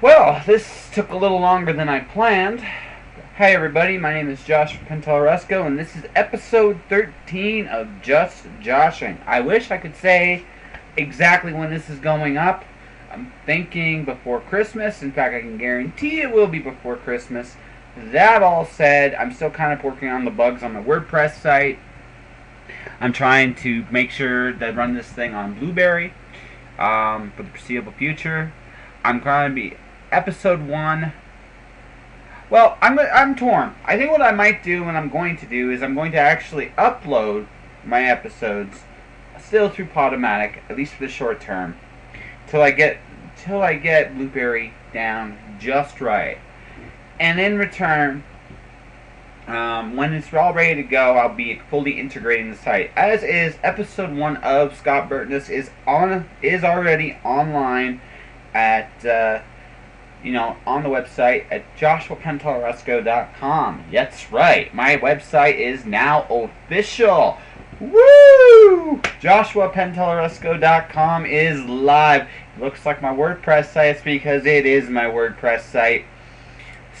Well, this took a little longer than I planned. Hi everybody, my name is Josh Penteloresco, and this is episode 13 of Just Joshing. I wish I could say exactly when this is going up. I'm thinking before Christmas. In fact, I can guarantee it will be before Christmas. That all said, I'm still kind of working on the bugs on my WordPress site. I'm trying to make sure that I run this thing on Blueberry for the foreseeable future. I'm going to be episode 1. Well, I'm torn. I think what I might do and I'm going to do is I'm going to actually upload my episodes still through Podomatic, at least for the short term, till I get Blueberry down just right. And in return, when it's all ready to go, I'll be fully integrating the site. As is, episode 1 of Scott Burtness is already online at on the website at joshuapenteloresco.com. That's right, my website is now official. Woo! joshuapenteloresco.com is live. It looks like my WordPress site because it is my WordPress site.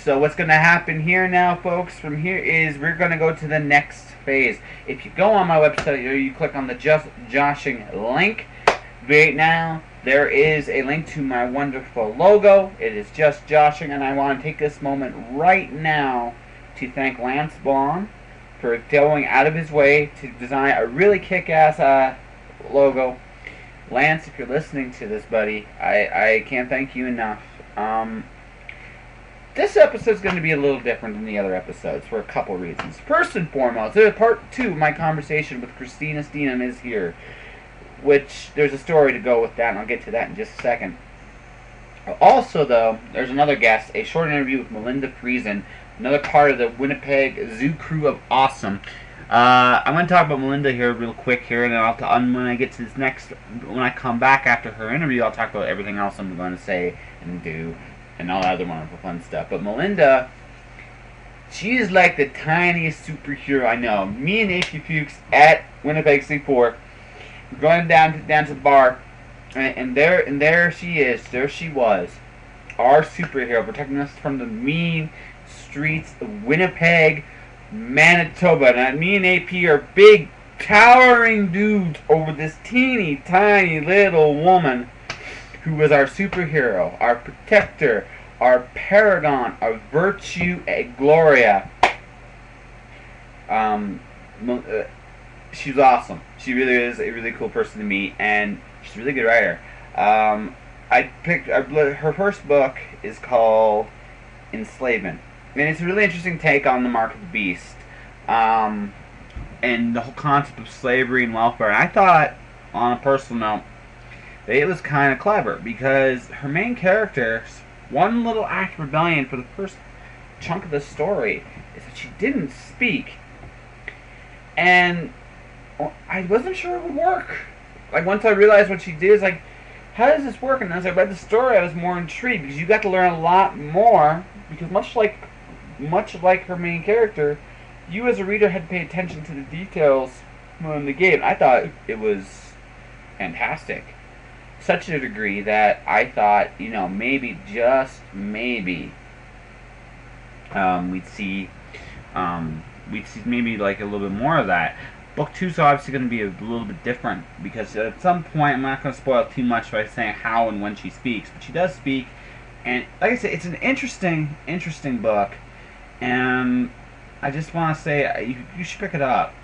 So what's going to happen here now, folks, from here is we're going to go to the next phase. If you go on my website or you click on the Just Joshing link, right now there is a link to my wonderful logo. It is Just Joshing, and I want to take this moment right now to thank Lance Vaughn for going out of his way to design a really kick-ass logo. Lance, if you're listening to this, buddy, I can't thank you enough. This episode is going to be a little different than the other episodes for a couple reasons. First and foremost, part 2 of my conversation with Christina Steendam is here, which there's a story to go with that, and I'll get to that in just a second. Also, though, there's another guest, a short interview with Melinda Friesen, another part of the Winnipeg Zoo crew of awesome. I'm going to talk about Melinda here real quick here, and then when I get to this next, when I come back after her interview, I'll talk about everything else I'm going to say and do, and all that other wonderful fun stuff. But Melinda, she is like the tiniest superhero I know. Me and AP Fuchs at Winnipeg C4, going down to the bar, and there she is. There she was, our superhero, protecting us from the mean streets of Winnipeg, Manitoba. And me and AP are big, towering dudes over this teeny tiny little woman who was our superhero, our protector, our paragon, our virtue et gloria. She's awesome. She really is a really cool person to meet, and she's a really good writer. Her first book is called Enslavement, and it's a really interesting take on the mark of the beast, and the whole concept of slavery and welfare. And I thought, on a personal note, that it was kind of clever, because her main character's one little act of rebellion for the first chunk of the story is that she didn't speak, and I wasn't sure it would work. Like, once I realized what she did, it's like, how does this work? And as I read the story, I was more intrigued, because you got to learn a lot more, because much like her main character, you as a reader had to pay attention to the details in the game. I thought it was fantastic. Such a degree that I thought, maybe, just maybe, we'd see maybe like a little bit more of that. Book 2 is obviously going to be a little bit different, because at some point, I'm not going to spoil too much by saying how and when she speaks, but she does speak, and like I said, it's an interesting book, and I just want to say you should pick it up.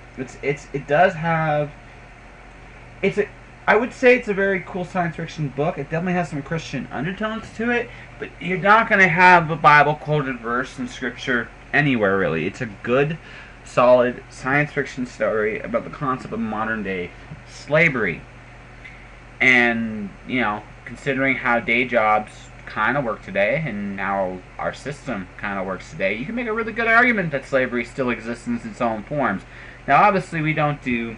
I would say it's a very cool science fiction book. It definitely has some Christian undertones to it, but you're not going to have a Bible quoted verse in Scripture anywhere, really. It's a good, solid science fiction story about the concept of modern day slavery. And, considering how day jobs kind of work today, and how our system kind of works today, you can make a really good argument that slavery still exists in its own forms. Now, obviously, we don't do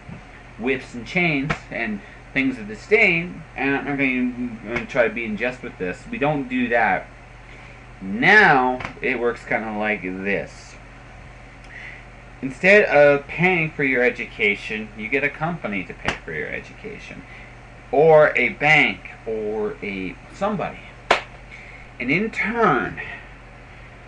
whips and chains and things of disdain, and I'm not going to try to be in jest with this. We don't do that. Now, it works kind of like this. Instead of paying for your education, you get a company to pay for your education, or a bank, or somebody. And in turn,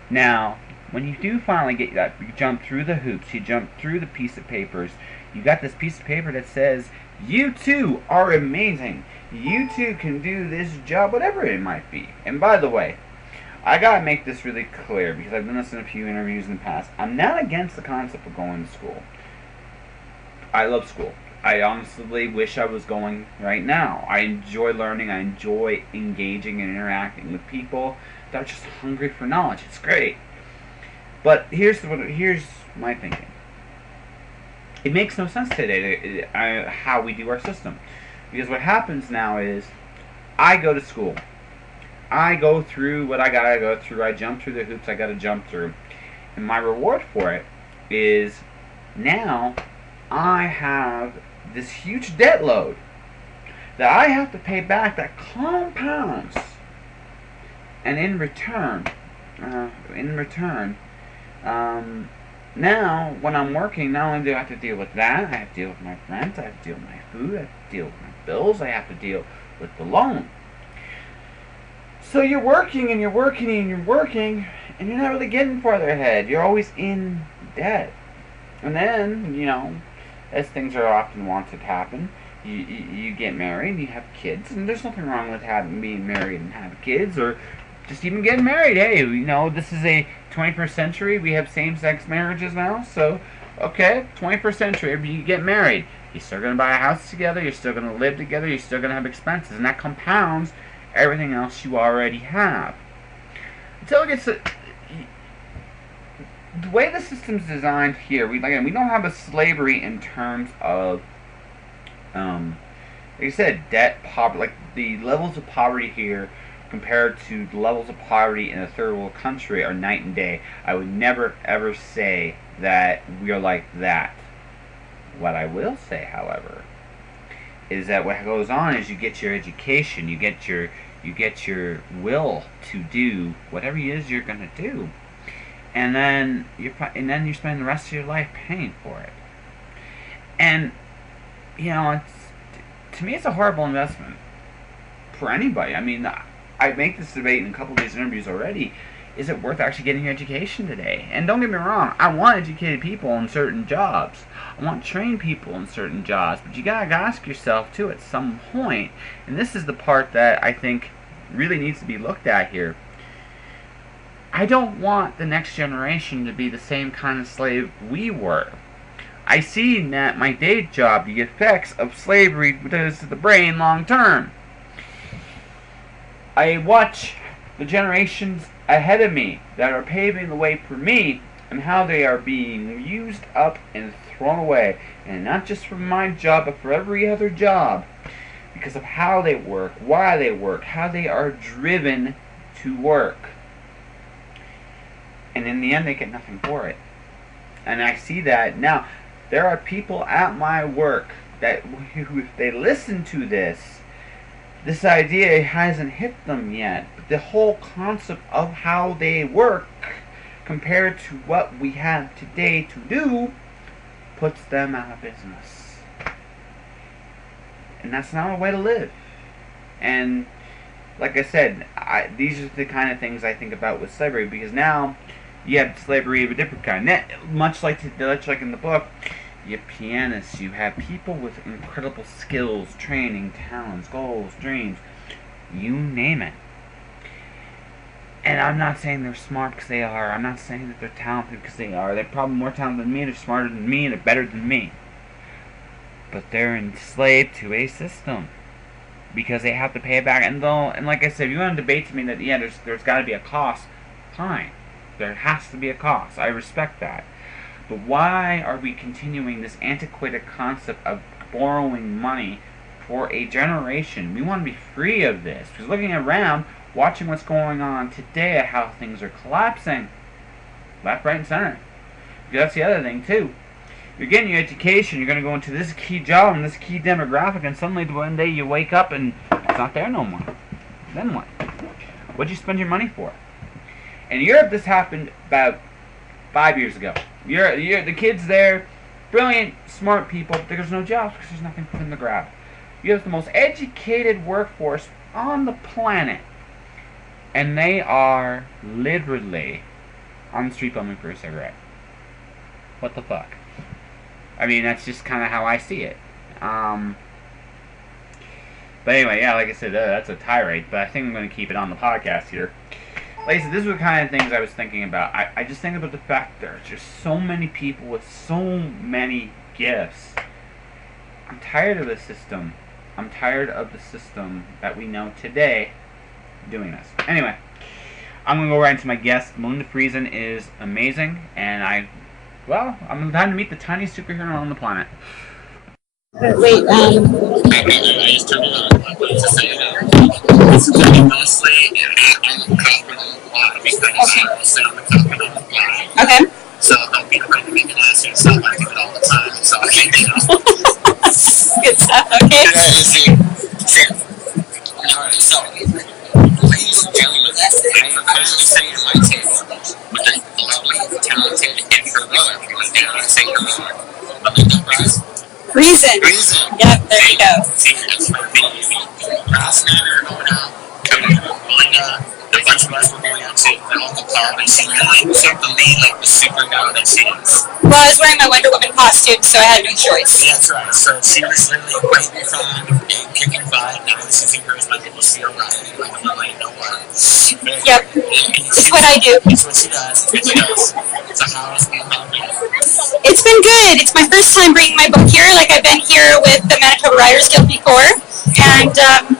now, when you do finally get that, you jump through the hoops, you jump through the piece of papers, you got this piece of paper that says, you too are amazing. You too can do this job, whatever it might be. And by the way, I gotta make this really clear, because I've done this in a few interviews in the past. I'm not against the concept of going to school. I love school. I honestly wish I was going right now. I enjoy learning. I enjoy engaging and interacting with people that are just hungry for knowledge. It's great. But here's my thinking. It makes no sense today how we do our system. Because what happens now is, I go to school. I go through what I gotta go through. I jump through the hoops I gotta jump through. And my reward for it is, now I have this huge debt load that I have to pay back that compounds. And in return, now, when I'm working, not only do I have to deal with that, I have to deal with my rent, I have to deal with my food, I have to deal with my bills, I have to deal with the loan. So you're working, and you're working, and you're working, and you're not really getting farther ahead. You're always in debt. And then, you know, as things are often wanted to happen, you get married, and you have kids, and there's nothing wrong with being married and having kids, or just even getting married. Hey, you know, this is a 21st century. We have same-sex marriages now, so, okay, 21st century, you get married. You're still going to buy a house together, you're still going to live together, you're still going to have expenses, and that compounds everything else you already have. Until it gets to, the way the system's designed here, we don't have a slavery in terms of, like I said, debt, poverty. Like, the levels of poverty here compared to the levels of poverty in a third world country are night and day. I would never ever say that we are like that. What I will say, however, is that what goes on is you get your education, you get your will to do whatever it is you're gonna do, and then you spend the rest of your life paying for it. And you know, to me, it's a horrible investment for anybody. I mean, I make this debate in a couple of these interviews already. Is it worth actually getting your education today? And don't get me wrong, I want educated people in certain jobs. I want trained people in certain jobs. But you gotta ask yourself, too, at some point, and this is the part that I think really needs to be looked at here. I don't want the next generation to be the same kind of slave we were. I see that my day job, the effects of slavery does to the brain long term. I watch the generations ahead of me that are paving the way for me, and how they are being used up and thrown away, and not just for my job, but for every other job, because of how they work, why they work, how they are driven to work. And in the end, they get nothing for it. And I see that now. There are people at my work that, if they listen to this idea hasn't hit them yet. But the whole concept of how they work compared to what we have today to do puts them out of business. And that's not a way to live. And like I said, these are the kind of things I think about with slavery, because now you have slavery of a different kind. Much like in the book, you have pianists, you have people with incredible skills, training, talents, goals, dreams, you name it. And I'm not saying they're smart because they are. I'm not saying that they're talented because they are. They're probably more talented than me, they're smarter than me, and they're better than me. But they're enslaved to a system because they have to pay it back. And like I said, if you want to debate to me that, yeah, there's got to be a cost, fine. There has to be a cost. I respect that. But why are we continuing this antiquated concept of borrowing money for a generation? We want to be free of this. Because looking around, watching what's going on today, how things are collapsing, left, right, and center. Because that's the other thing, too. You're getting your education, you're going to go into this key job and this key demographic, and suddenly one day you wake up and it's not there no more. Then what? What'd you spend your money for? In Europe, this happened about 5 years ago. The kids there, brilliant, smart people, but there's no jobs because there's nothing for them to grab. You have the most educated workforce on the planet. and they are literally on the street bumming for a cigarette. What the fuck? I mean, that's just kind of how I see it. But anyway, yeah, like I said, that's a tirade, but I think I'm going to keep it on the podcast here. Like I said, this is the kind of things I was thinking about. I just think about the fact there's just so many people with so many gifts. I'm tired of the system. I'm tired of the system that we know today doing this. Anyway, I'm going to go right into my guest. Melinda Friesen is amazing, and I'm time to meet the tiniest superhero on the planet. Wait, I just turned it on. Just so you know. Mostly, I'm coughing on the fly because I'm mostly on the coughing on the fly. Okay. So don't be afraid to make an ass of yourself. I do it all the time. So I can't do it. Good stuff, okay? Alright, so, ladies and gentlemen, I am currently sitting at my table with the lovely, talented, and heroic Melinda Friesen. Yep, there you go. See, that's my baby. Last night we were going out, Melinda, a bunch of us were going out to the local club, and she really took the lead like the superhero that she is. Well, I was wearing my Wonder Woman costume, so I had no choice. Yeah, that's right. So she was literally fighting crime and kicking butt. Now this is heroes like people see her riding, like, you know what? Yep. It's what I do. It's what she does. So how is it going? It's been good. It's my first time bringing my book here. Like, I've been here with the Manitoba Writers Guild before, and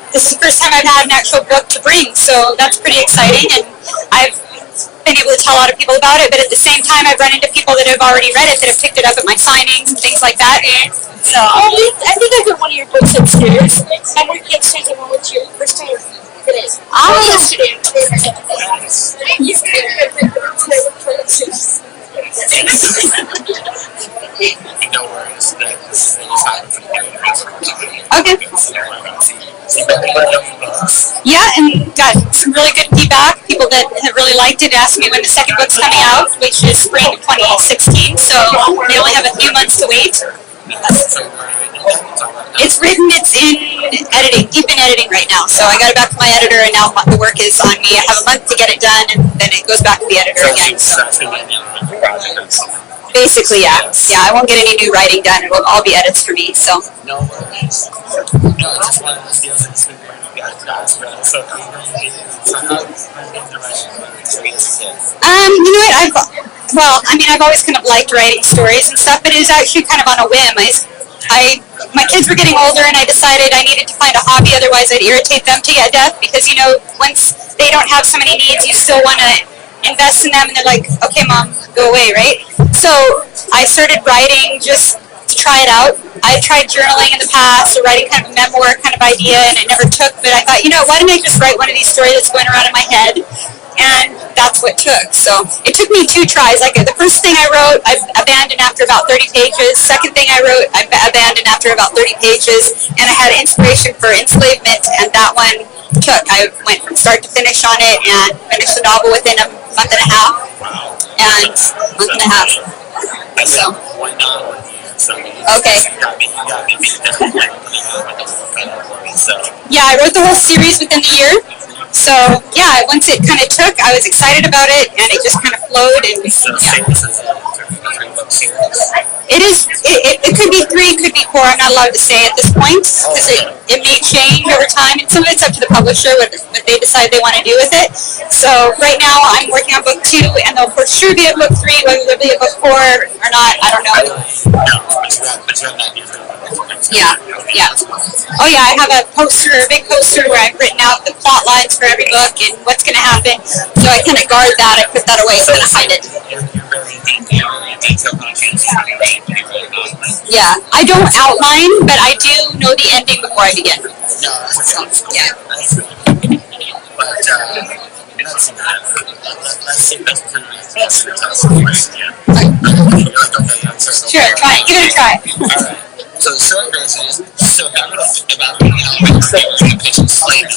this is the first time I've had an actual book to bring, so that's pretty exciting, and I've been able to tell a lot of people about it, but at the same time I've run into people that have already read it, that have picked it up at my signings and things like that. So I think I got one of your books upstairs. I'm working upstairs and one with your first time today. Yesterday. No worries. Okay. Yeah, and got some really good feedback. People that have really liked it asked me when the second book's coming out, which is spring of 2016, so they only have a few months to wait. It's written, it's in editing, deep in editing right now, so I got it back to my editor, and now the work is on me. I have a month to get it done, and then it goes back to the editor again. So. Basically, yeah. Yeah, I won't get any new writing done. It will all be edits for me, so. No worries. No, just one of those deals in this week where you guys so you know what, I've always kind of liked writing stories and stuff, but it was actually kind of on a whim. My kids were getting older, and I decided I needed to find a hobby, otherwise I'd irritate them to death, because, you know, once they don't have so many needs, you still want to invest in them, and they're like, okay, Mom, go away, right? So I started writing just to try it out. I tried journaling in the past, or writing kind of a memoir kind of idea, and it never took, but I thought, you know, why don't I just write one of these stories that's going around in my head? And that's what took. So it took me 2 tries. Like, the first thing I wrote, I abandoned after about 30 pages. Second thing I wrote, I abandoned after about 30 pages. And I had inspiration for Enslavement, and that one took. I went from start to finish on it and finished the novel within a month and a half. And month and a half. So. Okay. Yeah, I wrote the whole series within the year. So, yeah, once it kind of took, I was excited about it, and it just kind of flowed, and yeah. It could be 3, it could be 4, I'm not allowed to say at this point, because it may change over time, and some of it's up to the publisher, what they decide they want to do with it. So, right now, I'm working on book 2, and there'll for sure be a book 3, whether there'll be a book 4 or not, I don't know. Yeah. Oh yeah, I have a big poster where I've written out the plot lines for every book and what's going to happen. So I kind of guard that. I put that away so I hide it. Yeah, I don't outline, but I do know the ending before I begin. So, yeah. Sure, try it. Give it a try. So the short version is, about pitch Enslavement.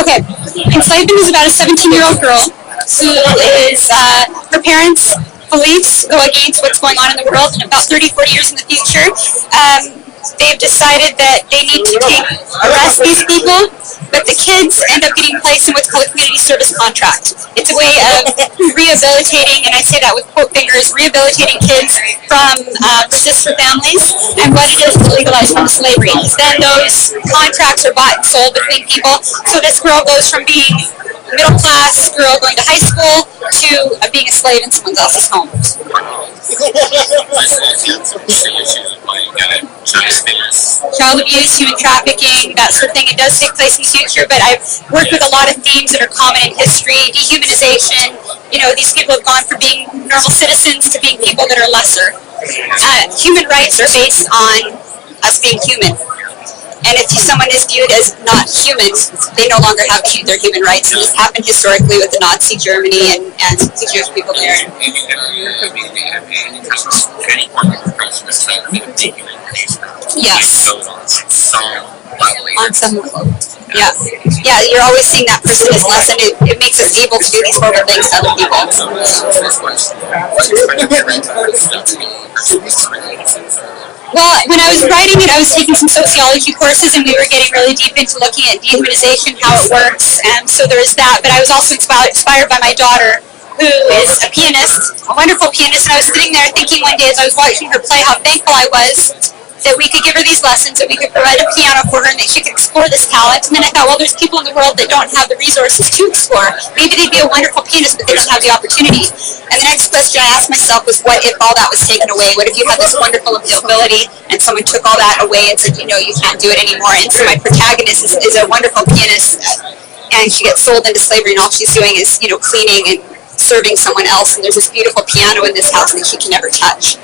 Okay. Enslavement is about a 17-year-old girl who is, her parents' beliefs go against what's going on in the world, and about 30, 40 years in the future, they've decided that they need to arrest these people, but the kids end up getting placed in what's called a community service contract. It's a way of rehabilitating, and I say that with quote fingers, rehabilitating kids from resist for families and what it is to legalize from slavery. Then those contracts are bought and sold between people. So this girl goes from being a middle class girl going to high school to being a slave in someone else's home. Child abuse, human trafficking, that sort of thing. It does take place in the future, but I've worked with a lot of themes that are common in history. Dehumanization. These people have gone from being normal citizens to being people that are lesser. Human rights are based on us being human. And if someone is viewed as not human, they no longer have their human rights. And this happened historically with the Nazi Germany and the Jewish people there. Yes. On some level. Yeah. Yeah, you're always seeing that person is less, and it makes us able to do these horrible things to other people. Well, when I was writing it, I was taking some sociology courses, and we were getting really deep into looking at dehumanization, how it works, and so there is that. But I was also inspired by my daughter, who is a pianist, a wonderful pianist, and I was sitting there thinking one day as I was watching her play how thankful I was that we could give her these lessons, that we could provide a piano for her, and that she could explore this talent. And then I thought, well, there's people in the world that don't have the resources to explore. Maybe they'd be a wonderful pianist, but they don't have the opportunity. And the next question I asked myself was, what if all that was taken away? What if you had this wonderful ability, and someone took all that away and said, you can't do it anymore? And so my protagonist is a wonderful pianist, and she gets sold into slavery, and all she's doing is, cleaning and serving someone else. And there's this beautiful piano in this house that she can never touch.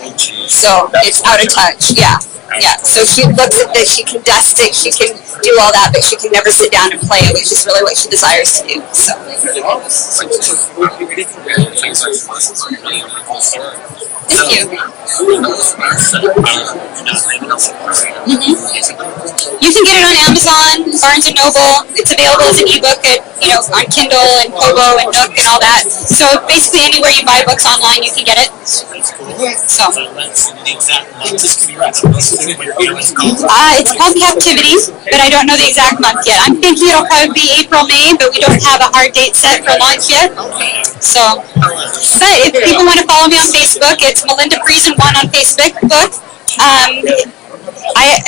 So it's out of touch, yeah. Yeah, so she looks at this, she can dust it, she can do all that, but she can never sit down and play it, which is really what she desires to do. So. Thank you. You can get it on Amazon, Barnes & Noble. It's available as an ebook on Kindle and Kobo and Nook and all that. So basically anywhere you buy books online, you can get it. So. It's called Captivity, but I don't know the exact month yet. I'm thinking it'll probably be April, May, but we don't have a hard date set for launch yet. So, but if people want to follow me on Facebook, it's Melinda Friesen 1 on Facebook.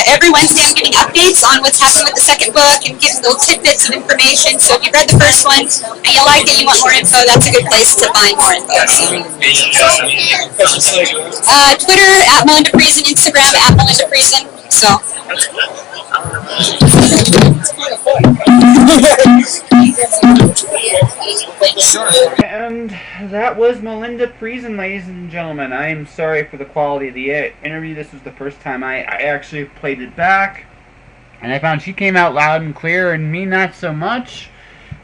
Every Wednesday I'm giving updates on what's happening with the second book and giving little tidbits of information. So if you've read the first one and you like it, you want more info, that's a good place to find more info. Twitter at Melinda Friesen, Instagram at Melinda Friesen. So. And that was Melinda Friesen, ladies and gentlemen. I am sorry for the quality of the interview. This was the first time I actually played it back, and I found she came out loud and clear, and me not so much.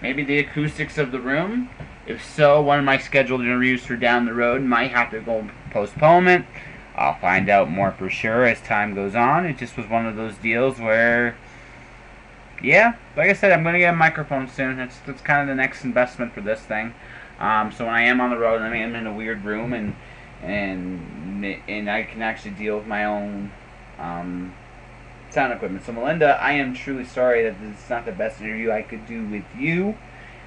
Maybe the acoustics of the room. If so, one of my scheduled interviews for down the road might have to go postponement. I'll find out more for sure as time goes on. It just was one of those deals where, yeah, like I said, I'm going to get a microphone soon. That's kind of the next investment for this thing. So when I am on the road, I am in a weird room, and I can actually deal with my own sound equipment. So Melinda, I am truly sorry that this is not the best interview I could do with you.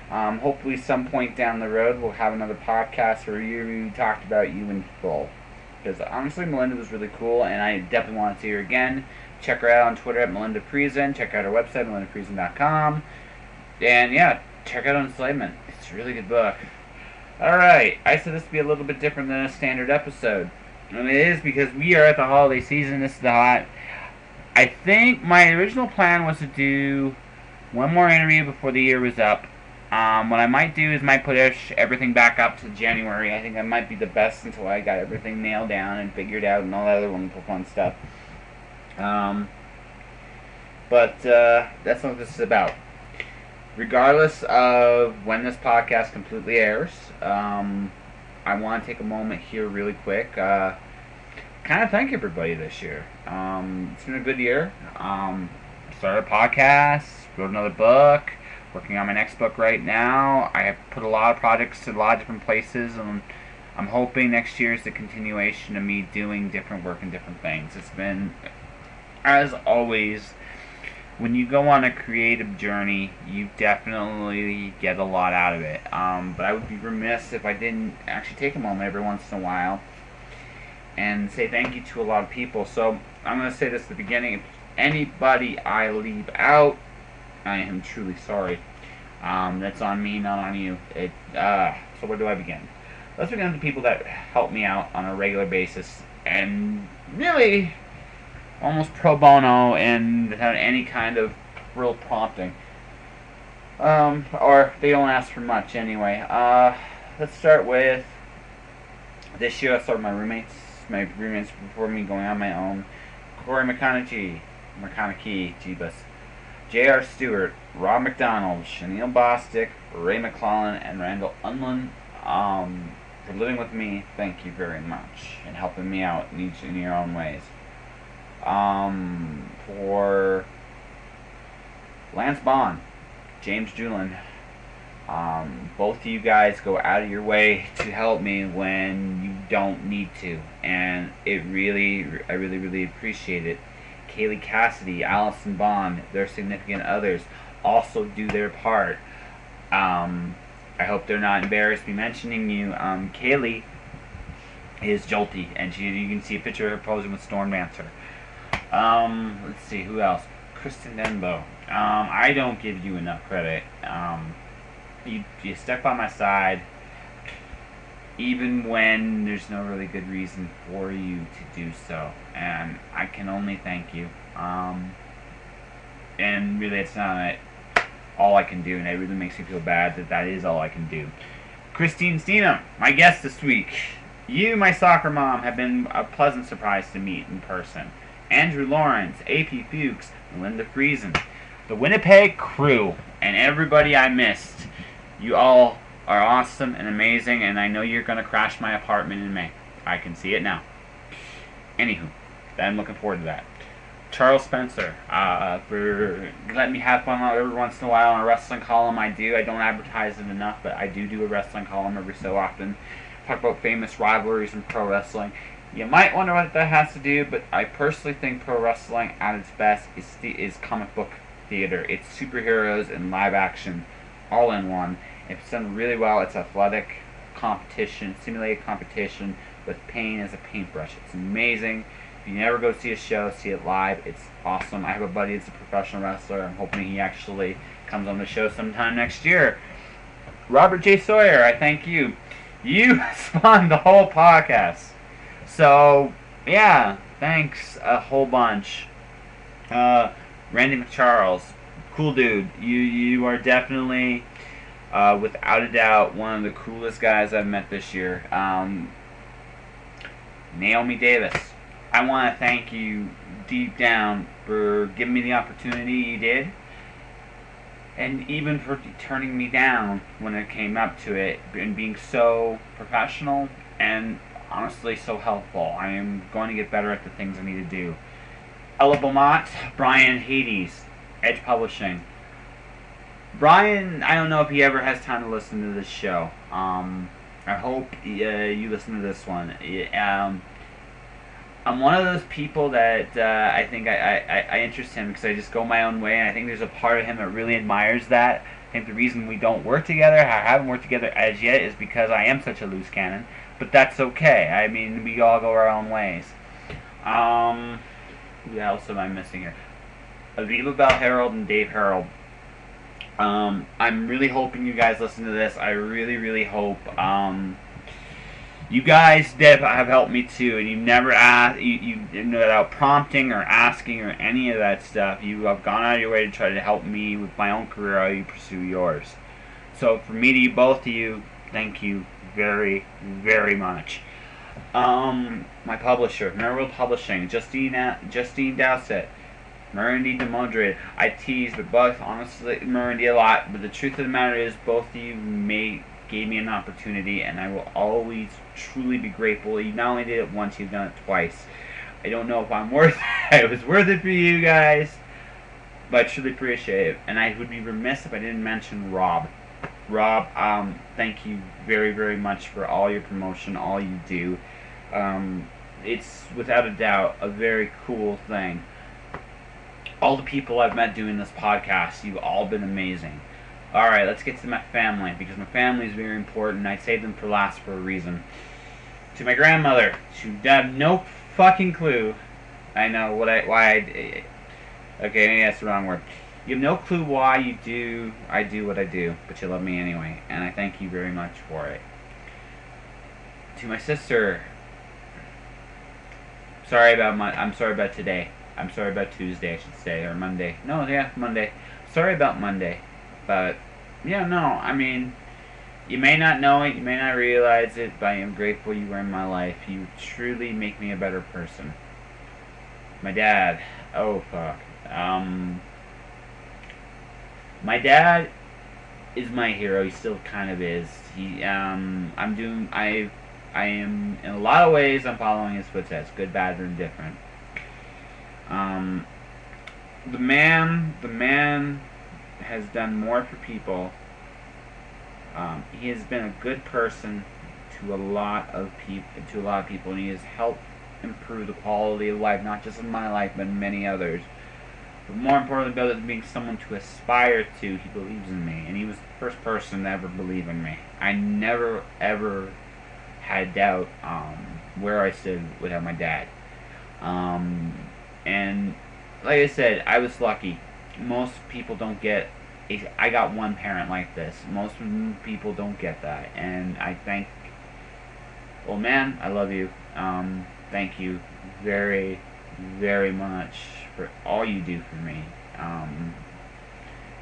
Hopefully some point down the road we'll have another podcast where we talked about you in full. Because honestly, Melinda was really cool, and I definitely want to see her again. Check her out on Twitter at Melinda Friesen. Check out her website, melindafriesen.com. And yeah, check out Enslavement. It's a really good book. Alright, I said this would be a little bit different than a standard episode. And it is because we are at the holiday season. This is the hot. I think my original plan was to do one more interview before the year was up. What I might do is push everything back up to January. I think that might be the best until I got everything nailed down and figured out and all that other wonderful fun stuff. But that's not what this is about. Regardless of when this podcast completely airs, I want to take a moment here really quick. Kind of thank everybody this year. It's been a good year. Started a podcast, wrote another book. Working on my next book right now. I have put a lot of projects to a lot of different places, and I'm hoping next year is the continuation of me doing different work and different things. It's been as always, when you go on a creative journey, you definitely get a lot out of it. But I would be remiss if I didn't actually take a moment every once in a while and say thank you to a lot of people. So I'm going to say this at the beginning. If anybody I leave out, I am truly sorry. That's on me, not on you. So where do I begin? Let's begin with the people that help me out on a regular basis and really almost pro bono and without any kind of real prompting. Or they don't ask for much anyway. Let's start with this year. I started my roommates before me going on my own. Corey McConaughey, Jeebus. J.R. Stewart, Rob McDonald, Chanel Bostic, Ray McClellan, and Randall Unlin. For living with me, thank you very much, and helping me out in your own ways. For Lance Bond, James Julin, both of you guys go out of your way to help me when you don't need to, and I really appreciate it. Kaylee Cassidy, Allison Bond, their significant others also do their part. I hope they're not embarrassed me mentioning you. Kaylee is jolty, and you can see a picture of her posing with Storm Dancer. Let's see, who else? Kristen Denbo. I don't give you enough credit. You stuck by my side, even when there's no really good reason for you to do so, and I can only thank you. And really, it's not all I can do, and it really makes me feel bad that is all I can do. Christine Steendam, my guest this week. You, my soccer mom, have been a pleasant surprise to meet in person. Andrew Lawrence, A.P. Fuchs, Melinda Friesen, the Winnipeg crew, and everybody I missed. You all are awesome and amazing, and I know you're going to crash my apartment in May. I can see it now. Anywho, I'm looking forward to that. Charles Spencer, for letting me have fun every once in a while on a wrestling column. I don't advertise it enough, but I do a wrestling column every so often. Talk about famous rivalries in pro wrestling. You might wonder what that has to do, but I personally think pro wrestling at its best is comic book theater. It's superheroes and live action all in one. If it's done really well, it's athletic competition, simulated competition with paint as a paintbrush. It's amazing. If you never go see a show, see it live. It's awesome. I have a buddy that's a professional wrestler. I'm hoping he actually comes on the show sometime next year. Robert J. Sawyer, I thank you. You spawned the whole podcast. So, yeah, thanks a whole bunch. Randy McCharles, cool dude. You are definitely, without a doubt, one of the coolest guys I've met this year. Naomi Davis, I want to thank you deep down for giving me the opportunity you did, and even for turning me down when it came up to it, and being so professional and honestly so helpful. I am going to get better at the things I need to do. Ella Beaumont, Brian Hades, Edge Publishing. Brian, I don't know if he ever has time to listen to this show. I hope you listen to this one. I'm one of those people that I think I interest him because I just go my own way, and I think there's a part of him that really admires that. I think the reason we don't work together, I haven't worked together as yet, is because I am such a loose cannon. But that's okay. I mean, we all go our own ways. Who else am I missing here? Aviva Bell Harold and Dave Harold. I'm really hoping you guys listen to this. I really hope. You guys have helped me too, and you never asked, you without prompting or asking or any of that stuff. You have gone out of your way to try to help me with my own career while you pursue yours. So from me to you, both of you, thank you very much. My publisher, Merrill Publishing, Justine Dowsett, Mirandy DeMondre. I tease, but both, honestly, Mirandy a lot, but the truth of the matter is both of you gave me an opportunity, and I will always truly be grateful. You not only did it once, you've done it twice. I don't know if I'm worth it. It was worth it for you guys, but I truly appreciate it. And I would be remiss if I didn't mention Rob. Rob, thank you very much for all your promotion, all you do. It's without a doubt a very cool thing. all the people I've met doing this podcast. You've all been amazing. Alright, let's get to my family, because my family is very important. I saved them for last for a reason. To my grandmother, she had no fucking clue. I know okay, maybe that's the wrong word. You have no clue why I do what I do, but you love me anyway, and I thank you very much for it. To my sister, I'm sorry about today. I'm sorry about Tuesday, I should say, or Monday. No, yeah, Monday. Sorry about Monday, but yeah, no, I mean, you may not know it, you may not realize it, but I am grateful you were in my life. You truly make me a better person. My dad, oh fuck. My dad is my hero. He still kind of is. I am in a lot of ways. I'm following his footsteps, good, bad, or indifferent. The man has done more for people. He has been a good person to a lot of people, and he has helped improve the quality of life, not just in my life, but in many others. But more importantly, about it being someone to aspire to, he believes in me, and he was the first person to ever believe in me. I never, ever had doubt where I stood without my dad. And like I said, I was lucky. Most people don't get... I got one parent like this. Most people don't get that, and I thank... Well, man, I love you. Thank you very, very much for all you do for me.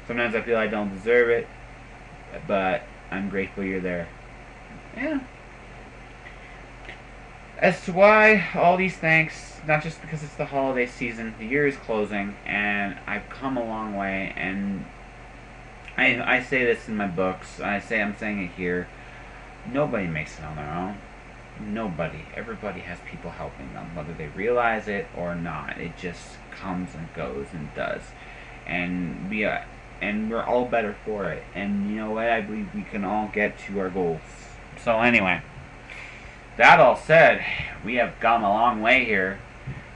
Sometimes I feel I don't deserve it, but I'm grateful you're there. Yeah. As to why all these thanks, not just because it's the holiday season, the year is closing, and I've come a long way, and I say this in my books, I'm saying it here, nobody makes it on their own. Nobody. Everybody has people helping them, whether they realize it or not. It just comes and goes and does. And we're all better for it. And you know what? I believe we can all get to our goals. So anyway, that all said, we have come a long way here.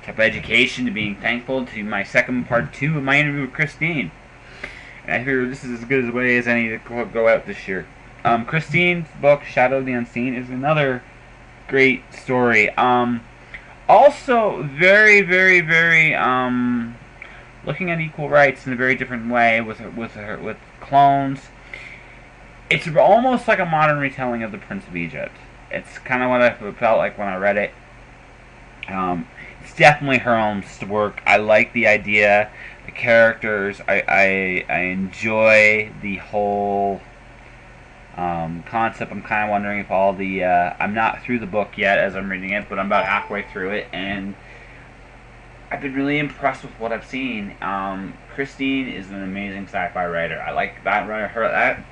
From education to being thankful to my second part 2 of my interview with Christine. And I figure this is as good a way as any to go out this year. Christine's book, Shadow of the Unseen, is another great story. Also, very, very, very looking at equal rights in a very different way with clones. It's almost like a modern retelling of the Prince of Egypt. It's kind of what I felt like when I read it. It's definitely her own work. I like the idea, the characters. I enjoy the whole concept. I'm kind of wondering if all the I'm not through the book yet as I'm reading it, but I'm about halfway through it, and I've been really impressed with what I've seen. Christine is an amazing sci-fi writer. I like that writer.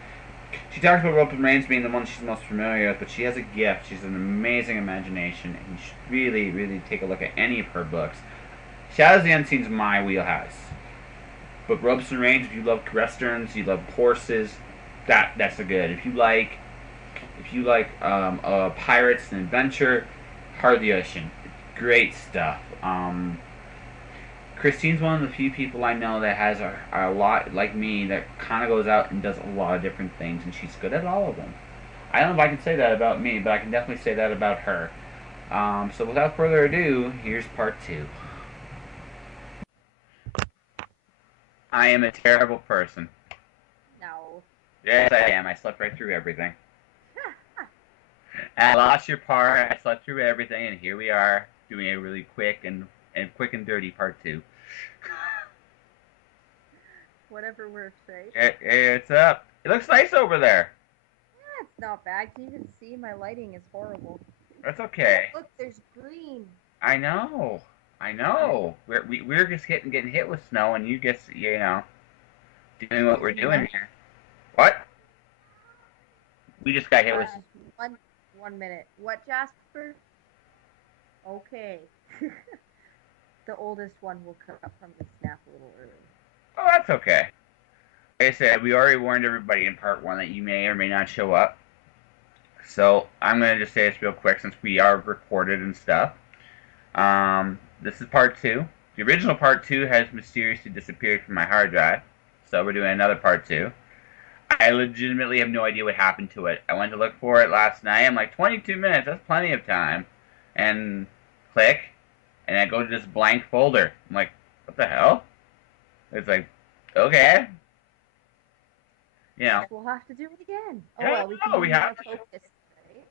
She talks about Rope and Reigns being the one she's most familiar with, but she has a gift. She's an amazing imagination, and you should really, really take a look at any of her books. Shadows of the Unseen is my wheelhouse. But Ropes and Reigns, if you love westerns, you love horses, that's a good. If you like pirates and adventure, Heart of the Ocean, great stuff. Christine's one of the few people I know that has a lot, like me, that kind of goes out and does a lot of different things, and she's good at all of them. I don't know if I can say that about me, but I can definitely say that about her. So without further ado, here's part 2. I am a terrible person. No. Yes, I am. I slept right through everything. I lost your part. I slept through everything, and here we are doing a really quick and dirty part 2. Whatever works, right? It's up. It looks nice over there. Yeah, it's not bad. Can you even see my lighting is horrible? That's okay. Look, there's green. I know. We're just getting hit with snow, and you just doing what we're doing here. What? We just got hit with. One minute. What, Jasper? Okay. The oldest one will come up from the snap a little early. Oh, that's okay. Like I said, we already warned everybody in part 1 that you may or may not show up. So I'm going to just say this real quick since we are recorded and stuff. This is part 2. If The original part 2 has mysteriously disappeared from my hard drive, so we're doing another part 2. I legitimately have no idea what happened to it. I went to look for it last night. I'm like, 22 minutes, that's plenty of time. And click, and I go to this blank folder. I'm like, what the hell? It's like, okay. You know. We'll have to do it again. Oh, Yeah, well, we can be more focused, right?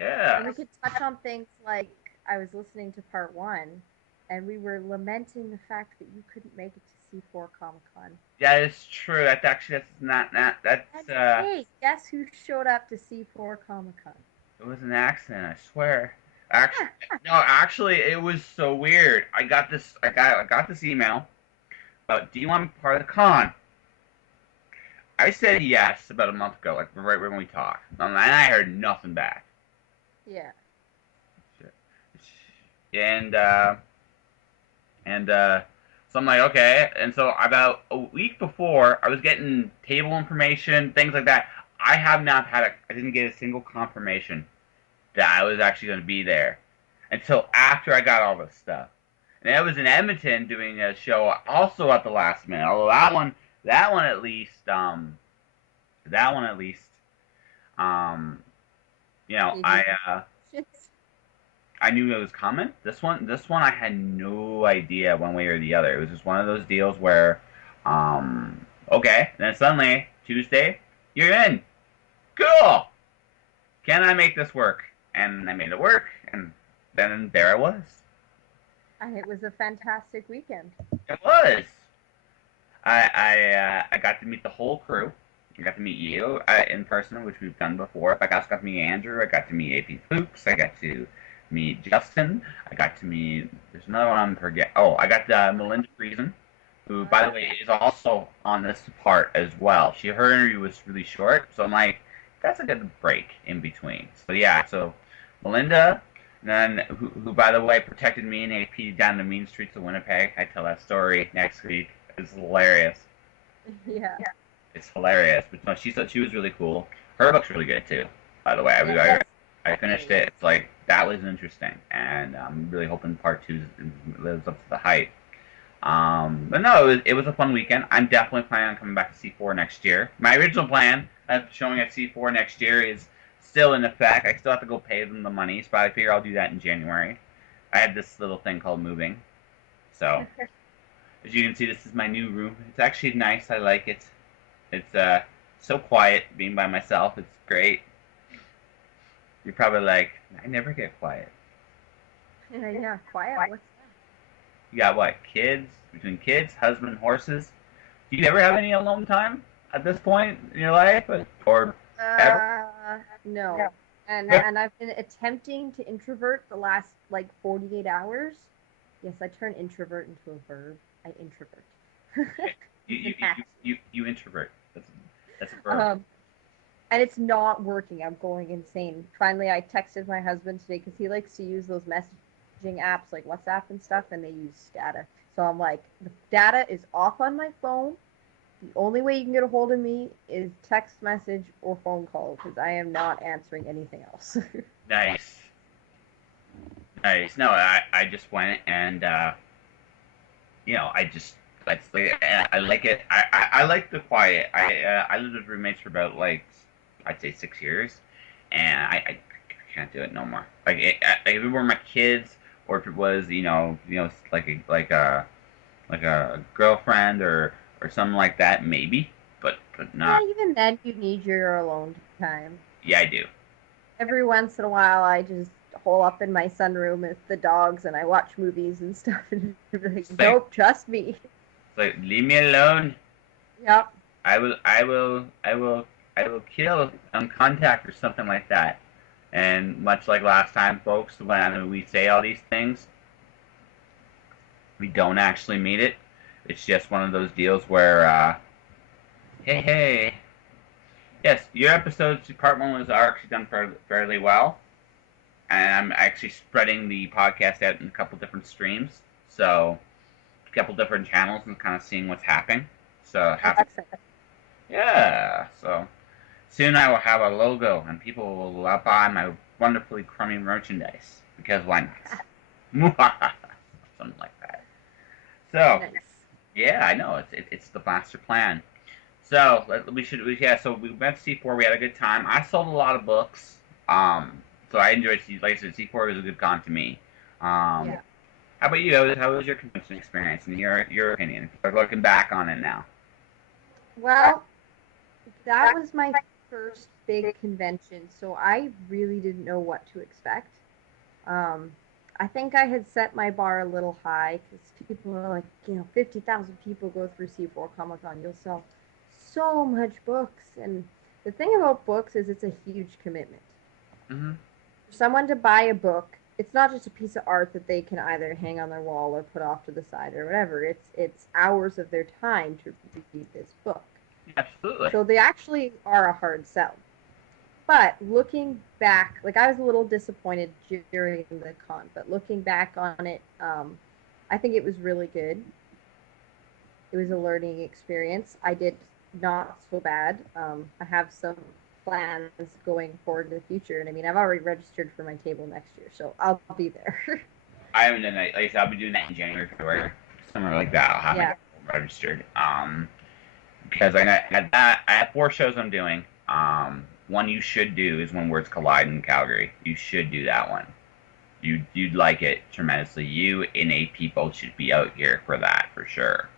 Yeah. And we could touch on things like, I was listening to part 1, and we were lamenting the fact that you couldn't make it to C4 Comic-Con. Yeah, it's true. That's not, that's, hey, guess who showed up to C4 Comic-Con? It was an accident, I swear. Actually, it was so weird. I got this email about, do you want to be part of the con? I said yes about a month ago, like right when we talked, and I heard nothing back. Yeah. And so I'm like, okay. And so about a week before, I was getting table information, things like that. I didn't get a single confirmation that I was actually going to be there until after I got all this stuff. And I was in Edmonton doing a show also at the last minute. Although that one at least, you know, I knew it was coming. This one I had no idea one way or the other. It was just one of those deals where, okay, and then suddenly Tuesday, you're in. Cool. Can I make this work? And I made it work, and then there I was. And it was a fantastic weekend. It was. I got to meet the whole crew. I got to meet you in person, which we've done before. I got to meet Andrew. I got to meet AP Fuchs. I got to meet Justin. I got to meet. There's another one I'm forgetting. Oh, I got Melinda Friesen, who, by the way, is also on this part as well. Her interview was really short, so I'm like, that's a good break in between. So yeah, so Melinda, and then who by the way protected me and AP down the mean streets of Winnipeg. I tell that story next week. It's hilarious. Yeah. It's hilarious. But no, she was really cool. Her book's really good too. By the way, I finished it. It's like that was interesting, and I'm really hoping part 2 lives up to the hype. But no, it was a fun weekend. I'm definitely planning on coming back to C4 next year. My original plan of showing at C4 next year is still in effect. I still have to go pay them the money, so I figure I'll do that in January. I had this little thing called moving. So, as you can see, this is my new room. It's actually nice. I like it. It's so quiet being by myself. It's great. You're probably like, I never get quiet. Yeah, quiet. What's that? You got what? Kids? Between kids, husband, horses? Do you ever have any alone time at this point in your life? Or ever? No. And I've been attempting to introvert the last, 48 hours. Yes, I turn introvert into a verb. I introvert. You introvert. That's a verb. And it's not working. I'm going insane. Finally, I texted my husband today because he likes to use those messaging apps like WhatsApp and stuff, and they use data. So I'm like, the data is off on my phone. The only way you can get a hold of me is text message or phone call because I am not answering anything else. Nice. No, I just went and, I like it. I like the quiet. I lived with roommates for about, I'd say 6 years, and I can't do it no more. If it were my kids, or if it was, like a girlfriend or something like that, maybe, but not. Yeah, even then, you need your alone time. Yeah, I do. Every once in a while, I just hole up in my sunroom with the dogs, and I watch movies and stuff, and like, nope, trust me. It's like, leave me alone. Yep. I will kill on contact or something like that. And much like last time, folks, when we say all these things, we don't actually mean it. It's just one of those deals where, hey. Yes, your episodes, part 1 was actually done fairly well. And I'm actually spreading the podcast out in a couple different streams. So, a couple different channels and kind of seeing what's happening. So, yeah, so soon I will have a logo and people will buy my wonderfully crummy merchandise. Because why not? Something like that. So, Nice. yeah, I know it's the master plan. So so we went to C4. We had a good time. I sold a lot of books. So I enjoyed like I said, C4 was a good con to me. Yeah. How about you? How was your convention experience in your opinion? Looking back on it now. Well, that was my first big convention, so I really didn't know what to expect. Um, I think I had set my bar a little high because people are like, 50,000 people go through C4 Comic Con. You'll sell so much books. And the thing about books is it's a huge commitment. Mm-hmm. For someone to buy a book, it's not just a piece of art that they can either hang on their wall or put off to the side or whatever. It's hours of their time to read this book. Absolutely. So they actually are a hard sell. But looking back, like I was a little disappointed during the con, but looking back on it, I think it was really good. It was a learning experience. I did not so bad. I have some plans going forward in the future, and I mean, I've already registered for my table next year, so I'll be there. I haven't done that. Like I said, I'll be doing that in January, February, somewhere like that. I'll have it registered. Because I have 4 shows I'm doing. One you should do is When Words Collide in Calgary. You should do that one. You'd like it tremendously. You and 8 people should be out here for that for sure.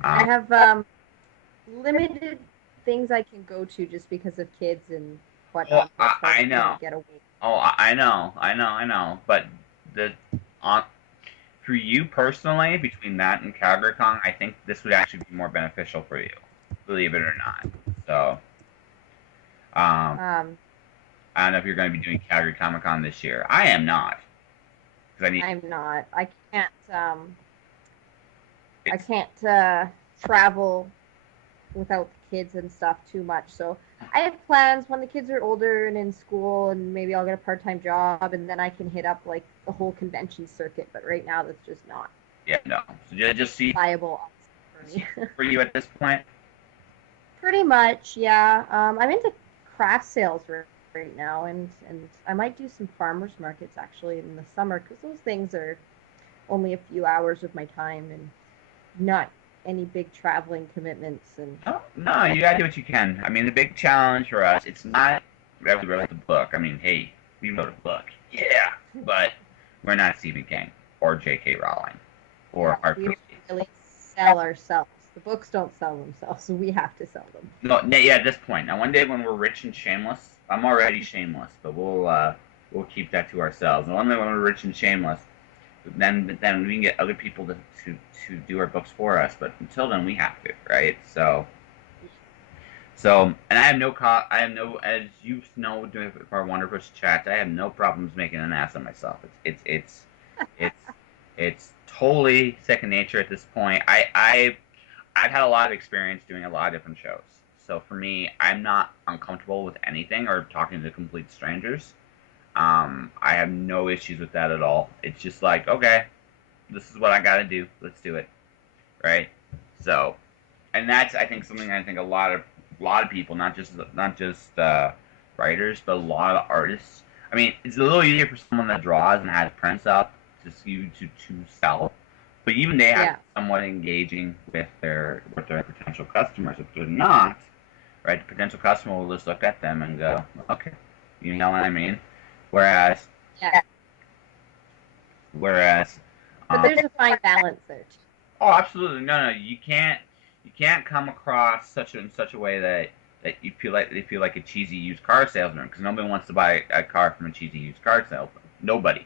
I have limited things I can go to just because of kids and whatnot. I know. Get away. I know. But for you personally, between that and Calgary Con, I think this would actually be more beneficial for you, believe it or not. So, I don't know if you're going to be doing Calgary Comic Con this year. I am not. I'm not. I can't. I can't travel without the kids and stuff too much. So I have plans when the kids are older and in school, and maybe I'll get a part-time job, and then I can hit up like the whole convention circuit. But right now, that's just not. Yeah, no. So just see viable for me. For you at this point. Pretty much, yeah. I'm into craft sales right now, and I might do some farmers markets actually in the summer because those things are only a few hours of my time and not any big traveling commitments. And no, you gotta do what you can. I mean, the big challenge for us, it's not that we wrote the book. I mean, hey, we wrote a book, yeah, but we're not Stephen King or J.K. Rowling or Art. We really sell ourselves. The books don't sell themselves, so we have to sell them. No, yeah, at this point. Now, one day when we're rich and shameless, I'm already shameless, but we'll keep that to ourselves. And one day when we're rich and shameless, then we can get other people to do our books for us. But until then, we have to, right? So, and I have no, as you know, doing our wonderful chats, I have no problems making an ass of myself. It's totally second nature at this point. I've had a lot of experience doing a lot of different shows. So for me, I'm not uncomfortable with anything or talking to complete strangers. I have no issues with that at all. It's just like, okay, this is what I got to do. Let's do it, right? So, and that's I think something a lot of people, not just writers, but a lot of artists. I mean, it's a little easier for someone that draws and has prints up to sell. But even they have somewhat engaging with their potential customers. If they're not, right, the potential customer will just look at them and go, okay, you know what I mean? Whereas, but there's a fine balance there too. Oh, absolutely. No, you can't come across in such a way that you feel like a cheesy used car salesman, because nobody wants to buy a car from a cheesy used car salesman. Nobody.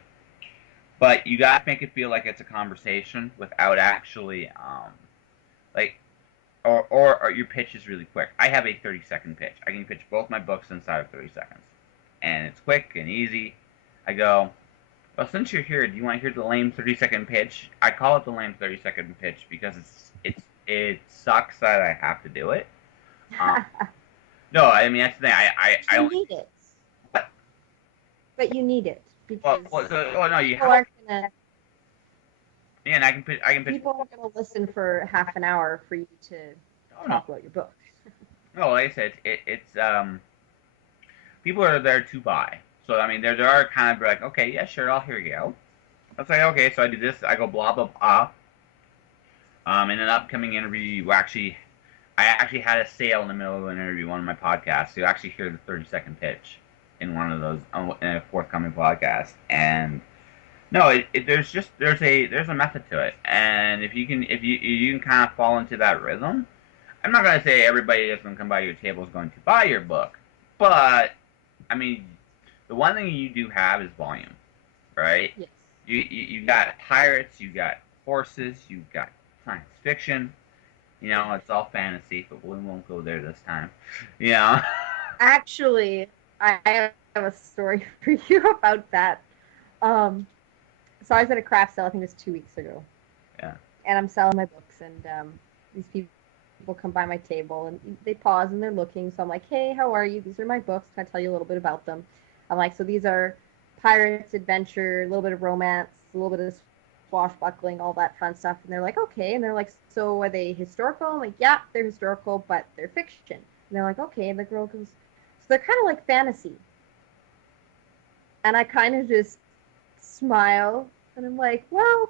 But you gotta make it feel like it's a conversation without actually, or your pitch is really quick. I have a 30-second pitch. I can pitch both my books inside of 30 seconds. And it's quick and easy. I go, well, since you're here, do you want to hear the lame 30-second pitch? I call it the lame 30-second pitch because it sucks that I have to do it. No, I mean, that's the thing. I need it. What? But you need it. Because no, you have. Yeah, and I can pitch. People are going to listen for half an hour for you to talk about your book. No, like I said, it's people are there to buy. So I mean, there are kind of like, okay, yeah, sure, I'll hear you out. I'll say, okay, so I do this. I go blah blah blah. In an upcoming interview, I actually had a sale in the middle of an interview, one of my podcasts. So you actually hear the 30-second pitch in one of those in a forthcoming podcast. And no, there's a method to it, and if you can kind of fall into that rhythm. I'm not gonna say everybody that's gonna come by your table is going to buy your book, but I mean, the one thing you do have is volume, right? Yes. You got pirates, you got horses, you got science fiction. You know, it's all fantasy, but we won't go there this time. You know. Actually, I have a story for you about that. So I was at a craft sale, I think it was 2 weeks ago. Yeah. And I'm selling my books, and these people come by my table, and they pause, and they're looking. So I'm like, hey, how are you? These are my books. Can I tell you a little bit about them? I'm like, so these are pirates, adventure, a little bit of romance, a little bit of swashbuckling, all that fun stuff. And they're like, okay. And they're like, so are they historical? I'm like, yeah, they're historical, but they're fiction. And they're like, okay. And the girl goes, so they're kind of like fantasy. And I kind of just smile, and I'm like, well,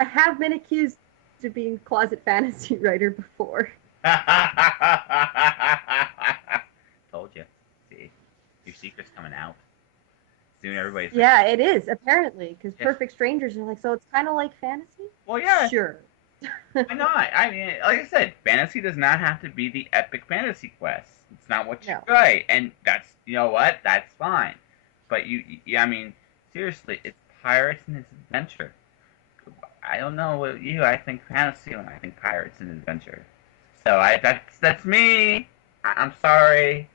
I have been accused of being a closet fantasy writer before. Told you. See, your secret's coming out. Soon everybody's. Yeah, it is, apparently, because Yeah. Perfect Strangers are like, so it's kind of like fantasy? Well, yeah. Sure. Why not? I mean, like I said, fantasy does not have to be the epic fantasy quest. It's not what you write, and that's, you know what? That's fine. But I mean, seriously, it's pirates and it's adventure. I don't know what you. I think fantasy when I think pirates and adventure. So that's me. I'm sorry.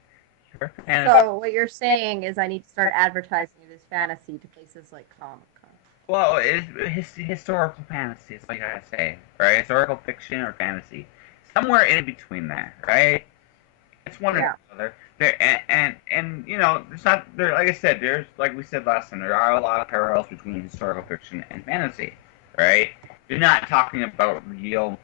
You're fantasy. So what you're saying is I need to start advertising it as fantasy to places like Comic-Con. Well, it's historical fantasy. It's like I say, right? Historical fiction or fantasy, somewhere in between there, right? It's one or the other. There and you know, there's not there. Like I said, there's like we said last time. There are a lot of parallels between historical fiction and fantasy, right? You're not talking about real.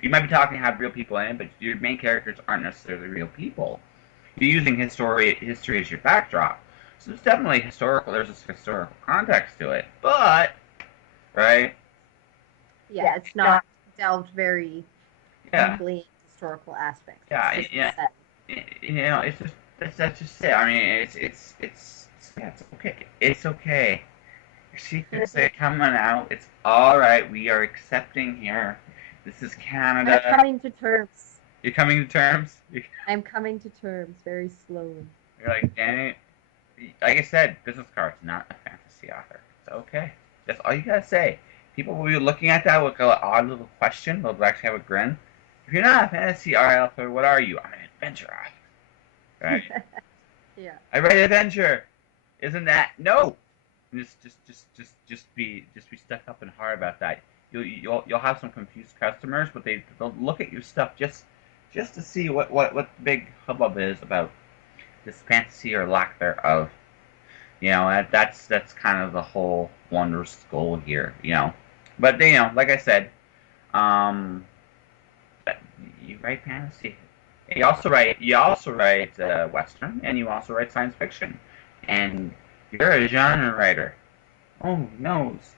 You might be talking to have real people in it, but your main characters aren't necessarily real people. You're using history as your backdrop. So it's definitely historical. There's a historical context to it, but right? Yeah, it's not delved very deeply into historical aspects. Yeah. You know, it's just that's just it. I mean, it's okay. It's okay. Your secrets are coming out. It's all right. We are accepting here. This is Canada. I'm coming to terms. You're coming to terms? I'm coming to terms very slowly. You're like, dang it. Like I said, business card's not a fantasy author. It's okay. That's all you gotta say. People will be looking at that with an odd little question. They'll actually have a grin. If you're not a fantasy author, what are you? I'm an adventure author. Right? Yeah. I write adventure. Isn't that no? Just be stuck up and hard about that. You'll have some confused customers, but they'll look at your stuff just to see what the big hubbub is about this fantasy or lack thereof. You know, that's kind of the whole wondrous goal here. You know, but you know, like I said, you write fantasy. You also write Western, and you also write science fiction, and you're a genre writer. Oh, knows.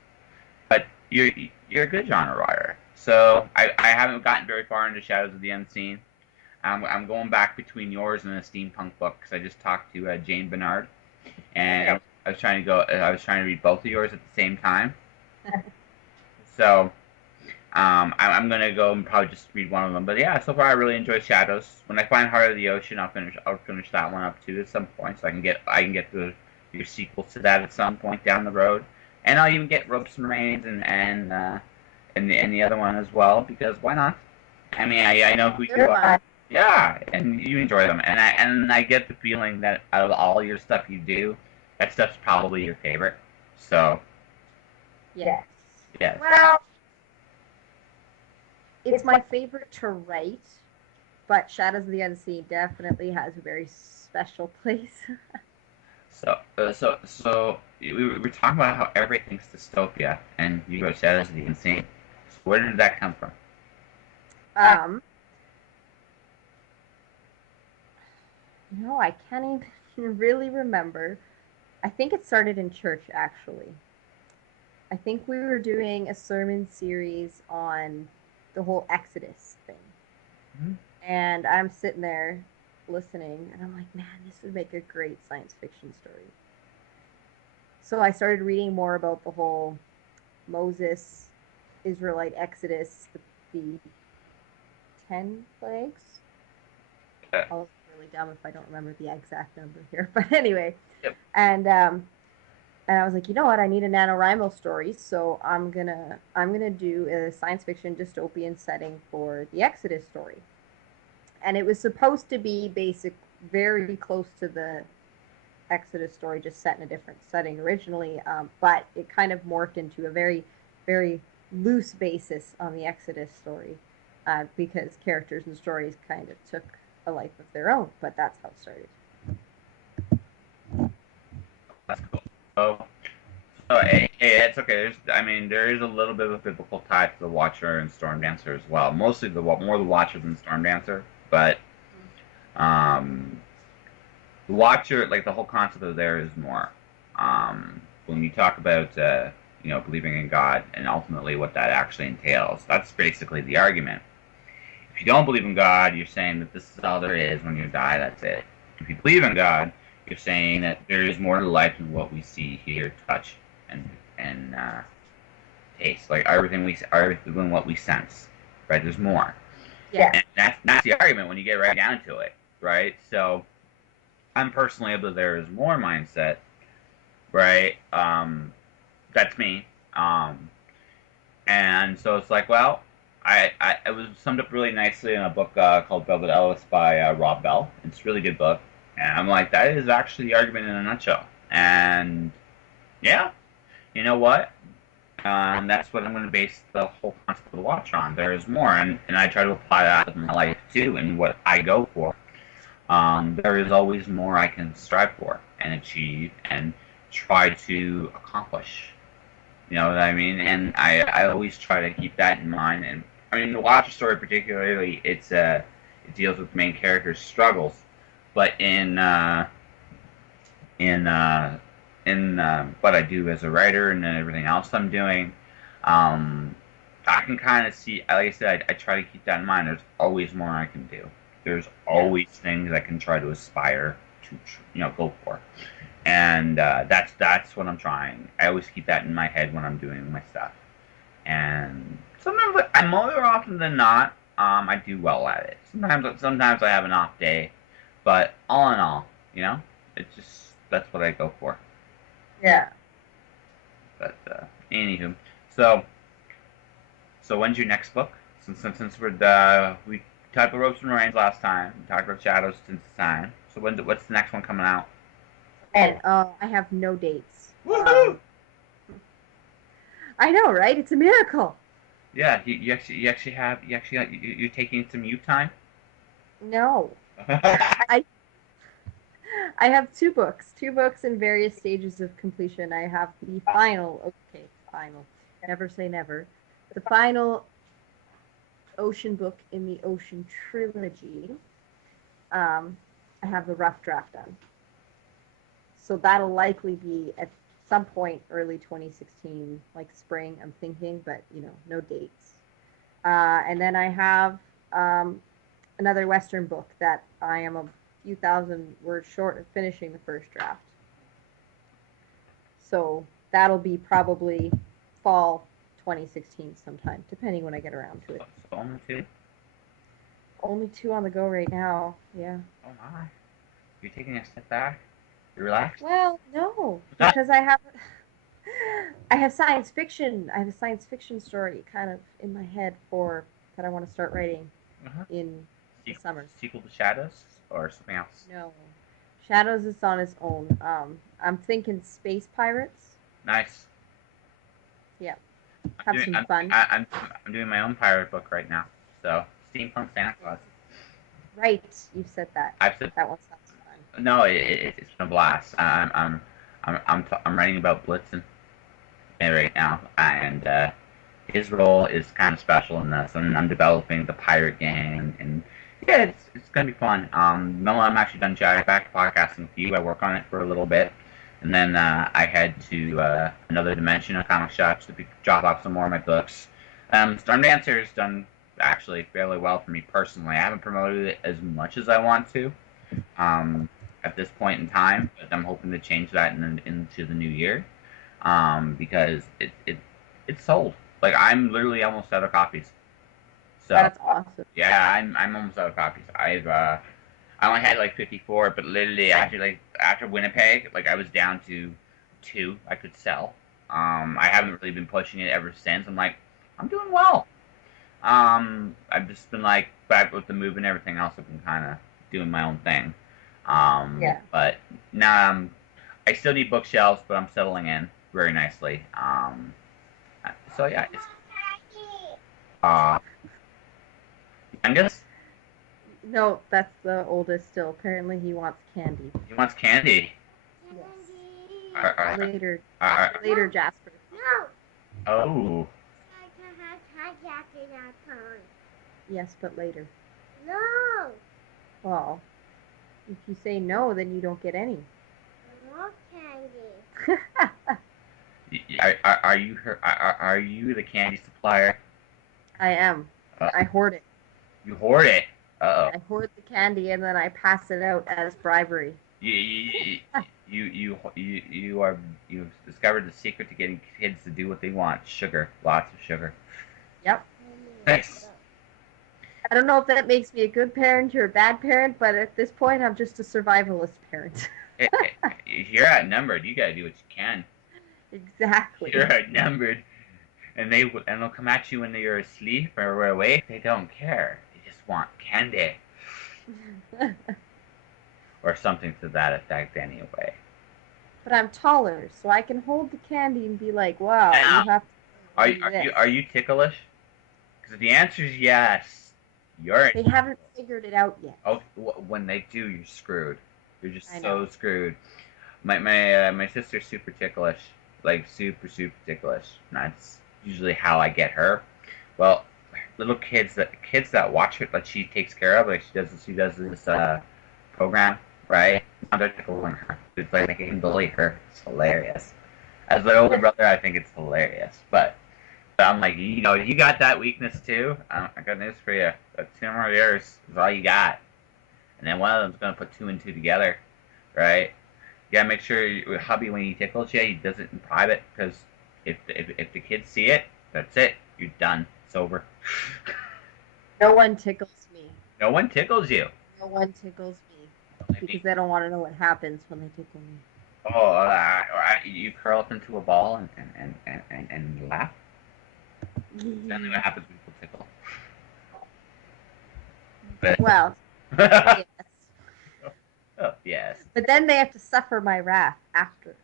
But you're a good genre writer. So I haven't gotten very far into Shadows of the Unseen. I'm going back between yours and a steampunk book because I just talked to Jane Bernard, and I was trying to read both of yours at the same time. So I'm gonna go and probably just read one of them. But yeah, so far I really enjoy Shadows. When I find Heart of the Ocean, I'll finish that one up too at some point, so I can get your sequels to that at some point down the road, and I'll even get Ropes and Reins and the other one as well, because why not? I mean, I know who you are. Yeah, and you enjoy them, and I get the feeling that out of all your stuff you do, that stuff's probably your favorite. So. Yes. Yes. Well, it's my favorite to write, but Shadows of the Unseen definitely has a very special place. So we were talking about how everything's dystopia, and you wrote Shadows of the Unseen. So where did that come from? No, I can't even really remember. I think it started in church, actually. I think we were doing a sermon series on the whole Exodus thing. Mhm. And I'm sitting there listening, and I'm like, man, this would make a great science fiction story. So I started reading more about the whole Moses, Israelite Exodus, the 10 plagues. Okay. I'll look really dumb if I don't remember the exact number here. But anyway, Yep. and I was like, you know what? I need a NaNoWriMo story, so I'm gonna do a science fiction dystopian setting for the Exodus story. And it was supposed to be very close to the Exodus story, just set in a different setting originally. But it kind of morphed into a very, very loose basis on the Exodus story, because characters and stories kind of took a life of their own. But that's how it started. That's cool. So hey, it's okay. There is a little bit of a biblical tie to the Watcher and Storm Dancer as well. Mostly more the Watcher than Storm Dancer, but the Watcher, like the whole concept of there is more. When you talk about believing in God and ultimately what that actually entails, that's basically the argument. If you don't believe in God, you're saying that this is all there is. When you die, that's it. If you believe in God, you're saying that there is more to life than what we see, hear, touch, and taste. Like everything what we sense, right? There's more. Yeah. And that's the argument when you get right down to it, right? So I'm personally of the there is more mindset, right? That's me. And so it's like, well, it was summed up really nicely in a book called Velvet Ellis by Rob Bell. It's a really good book. And I'm like, that is actually the argument in a nutshell. And yeah, you know what? That's what I'm going to base the whole concept of the Watch on. There is more. And I try to apply that in my life too and what I go for. There is always more I can strive for and achieve and try to accomplish. You know what I mean? And I always try to keep that in mind. And I mean, the Watcher story particularly, it deals with the main character's struggles, but in what I do as a writer and everything else I'm doing, I can kind of see. Like I said, I try to keep that in mind. There's always more I can do. There's always things I can try to aspire to, go for. And that's what I'm trying. I always keep that in my head when I'm doing my stuff. And sometimes, more often than not, I do well at it. Sometimes I have an off day, but all in all, it's just that's what I go for. Yeah. But anywho, so when's your next book? Since we talked about Ropes and Reins last time, we talked about Shadows since time. So what's the next one coming out? And I have no dates. Woohoo! I know, right? It's a miracle. Yeah, you're taking some mute time. No. I have two books in various stages of completion. I have the final, never say never, the final Ocean book in the Ocean trilogy. I have the rough draft done. So that'll likely be at some point early 2016, like spring, I'm thinking, but no dates. And then I have another Western book that I am a few thousand words short of finishing the first draft. So that'll be probably fall 2016 sometime, depending when I get around to it. So only two? Only two on the go right now, yeah. Oh my. You're taking a step back? You're relaxed? Well, no, because I have science fiction. I have a science fiction story kind of in my head that I want to start writing in the summer. Sequel to Shadows or something else? No. Shadows is on its own. I'm thinking space pirates. Nice. Yeah. Have some fun. I'm doing my own pirate book right now. So, Steampunk Santa Claus. Right. You've said that. I've said that one sounds fun. No, it's been a blast. I'm writing about Blitzen right now, and his role is kind of special in this. And I'm developing the pirate gang, and yeah, it's gonna be fun. No, I'm actually done chatting back to podcasting with you. I work on it for a little bit, And then I head to another dimension of comic shops to drop off some more of my books. Storm Dancer's done actually fairly well for me personally. I haven't promoted it as much as I want to at this point in time, but I'm hoping to change that into the new year because it's sold. Like, I'm literally almost out of copies. So That's awesome. yeah, I'm almost out of copies. I only had like 54, but literally after Winnipeg, like I was down to 2 I could sell. I haven't really been pushing it ever since. I'm like, I'm doing well. I've just been like, back with the move and everything else, I've been kind of doing my own thing. Yeah. But now I still need bookshelves, but I'm settling in very nicely. So yeah, it's youngest. No, that's the oldest still. Apparently he wants candy. He wants candy. Yes. Later, Jasper. Oh. Yes, but later. No. Well, if you say no, then you don't get any. I want candy. Are you the candy supplier? I am. I hoard it. You hoard it. Uh-oh. I hoard the candy and then I pass it out as bribery. You've discovered the secret to getting kids to do what they want. Sugar. Lots of sugar. Yep. Nice. I don't know if that makes me a good parent or a bad parent, but at this point, I'm just a survivalist parent. You're outnumbered. You gotta do what you can. Exactly. You're outnumbered, and they'll come at you when you're asleep or we're awake. They don't care. They just want candy. Or something to that effect, anyway. But I'm taller, so I can hold the candy and be like, "Wow, you have to." Are you ticklish? Because if the answer is yes, They haven't figured it out yet. Oh, when they do, you're screwed. You're just so screwed. My sister's super ticklish, like super ticklish. And that's usually how I get her. Well, little kids that watch her, that she takes care of, like she does this program, right? I'm tickling her. It's like I can bully her. It's hilarious. As an older brother, I think it's hilarious, but I'm like, you got that weakness too? I got news for you. 2 more years is all you got. And then one of them's going to put 2 and 2 together, right? You got to make sure your hubby, when he tickles you, he does it in private, because if the kids see it, that's it. You're done. It's over. No one tickles me. No one tickles you. No one tickles me. Because they don't want to know what happens when they tickle me. Oh, you curl up into a ball and laugh? Generally what happens when people tickle. But, well, yes. Oh, yes. But then they have to suffer my wrath after.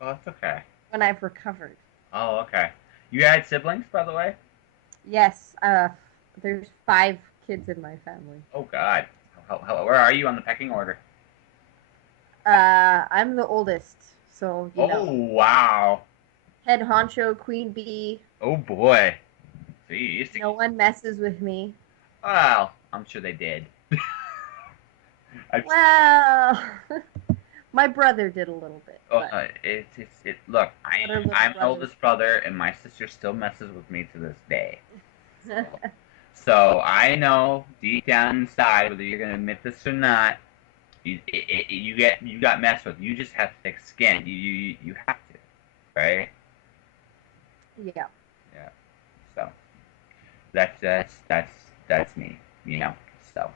Oh, that's okay. When I've recovered. Oh, okay. You had siblings, by the way? Yes. There's 5 kids in my family. Oh, God. Where are you on the pecking order? I'm the oldest, so you know. Oh, wow. Head honcho, queen bee. Oh, boy. So you used to... No one messes with me. Well, I'm sure they did. Well, my brother did a little bit. Oh, look, I'm the oldest brother, and my sister still messes with me to this day. So I know deep down inside, whether you're gonna admit this or not, you got messed with. You just have thick skin. You have to, right? Yeah. Yeah. So that's me, So,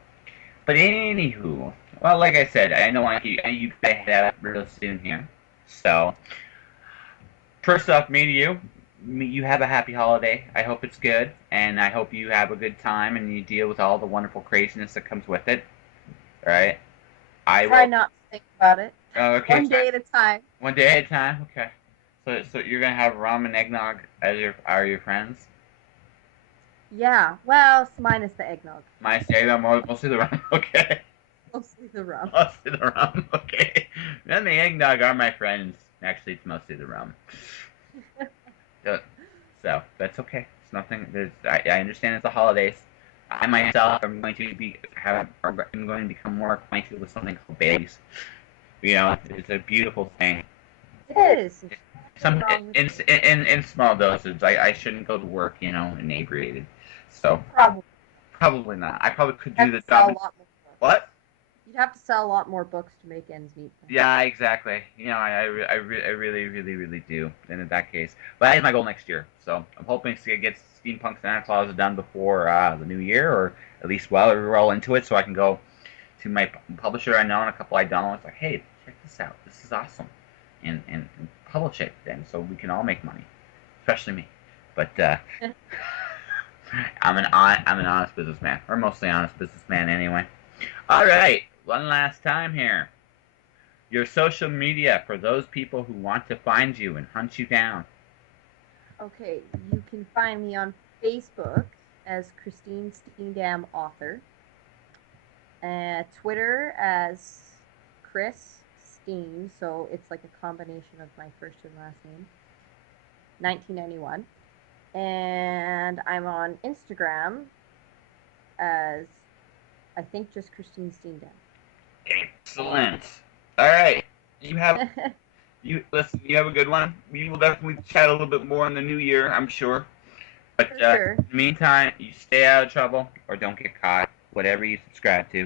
but anywho, well, like I said, I know you better head out real soon here. So, first off, you have a happy holiday. I hope it's good, and I hope you have a good time and you deal with all the wonderful craziness that comes with it. All right. Try not to think about it. Oh, okay. One day at a time. One day at a time. Okay. So you're gonna have rum and eggnog as your friends? Yeah. Well, minus the eggnog. Minus the eggnog, mostly the rum. Okay. Mostly the rum. Mostly the rum. Okay. Then the eggnog are my friends. Actually, it's mostly the rum. So that's okay. It's nothing. I understand it's the holidays. I myself am going to become more acquainted with something called babies. It's a beautiful thing. It is. Some in small dosage. I shouldn't go to work, inebriated. So probably not. I probably could do the job. What? You'd have to sell a lot more books to make ends meet. Yeah, exactly. I really, really, really do. And in that case, but that is my goal next year. So I'm hoping to get Steampunk Santa Claus done before the new year, or at least while we're all into it, so I can go to my publisher I know and a couple I don't. It's like, hey, check this out. This is awesome, and publish it then, so we can all make money, especially me. But I'm an honest businessman, or mostly honest businessman anyway. All right, one last time here. Your social media for those people who want to find you and hunt you down. Okay, you can find me on Facebook as Christine Steendam Author. Twitter as Chris Steen, so it's like a combination of my first and last name. 1991. And I'm on Instagram as, I think, just Christine Steendam. Excellent. All right, you have a good one. We will definitely chat a little bit more in the new year, I'm sure. But sure. In the meantime, you stay out of trouble or don't get caught. Whatever you subscribe to.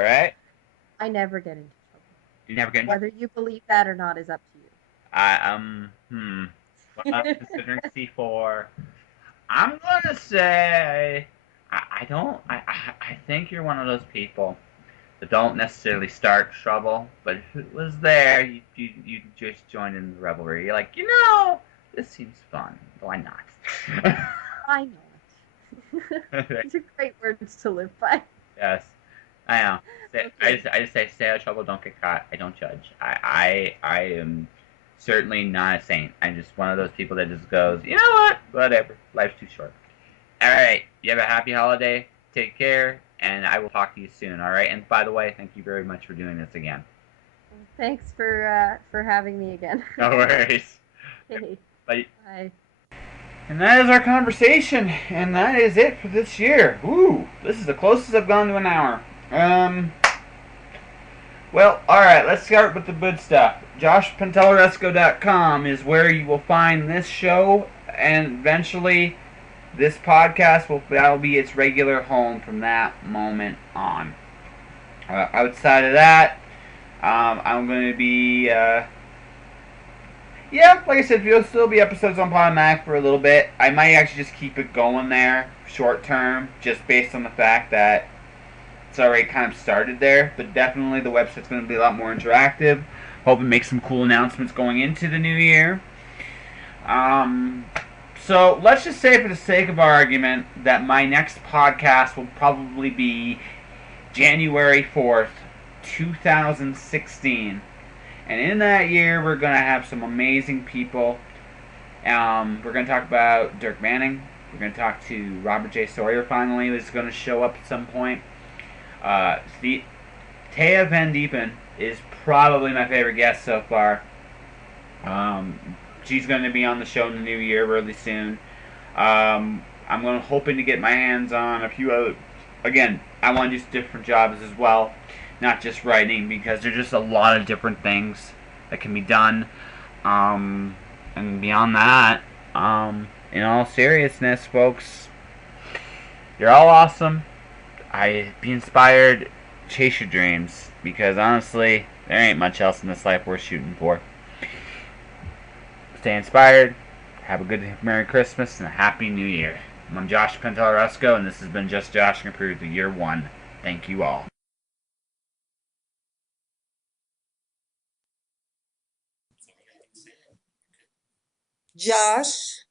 All right. I never get into trouble. You never get into Whether you believe that or not is up to you. Well, I'm considering C4. I'm gonna say I don't. I think you're one of those people that don't necessarily start trouble, but if it was there, you just join in the revelry. You're like, this seems fun. Why not? Why not? These are great words to live by. Yes, I know. Okay. I just say stay out of trouble, don't get caught. I don't judge. I am certainly not a saint. I'm just one of those people that just goes, you know what? Whatever. Life's too short. All right. You have a happy holiday. Take care, and I will talk to you soon. All right. And by the way, thank you very much for doing this again. Thanks for having me again. No worries. Okay. Bye. Bye. And that is our conversation, and that is it for this year. Ooh, this is the closest I've gone to an hour. Well, alright, let's start with the good stuff. JoshPantelleresco.com is where you will find this show, and eventually this podcast that'll be its regular home from that moment on. Outside of that, I'm going to be, like I said, there'll still be episodes on Podomatic for a little bit. I might actually just keep it going there, short term, just based on the fact that it's already kind of started there. But definitely the website's going to be a lot more interactive. Hope to make some cool announcements going into the new year. So let's just say, for the sake of argument, that my next podcast will probably be January 4th, 2016. And in that year, we're going to have some amazing people. We're going to talk about Dirk Manning. We're going to talk to Robert J. Sawyer finally, who's going to show up at some point. Thea Van Diepen is probably my favorite guest so far. She's going to be on the show in the new year really soon. I'm hoping to get my hands on a few other... Again, I want to do different jobs as well. Not just writing, because there's just a lot of different things that can be done. And beyond that, in all seriousness, folks, you're all awesome. Be inspired, chase your dreams, because honestly, there ain't much else in this life worth shooting for. Stay inspired, have a good Merry Christmas, and a Happy New Year. I'm Josh Pantelleresco, and this has been Just Josh compared to Year 1. Thank you all. Josh.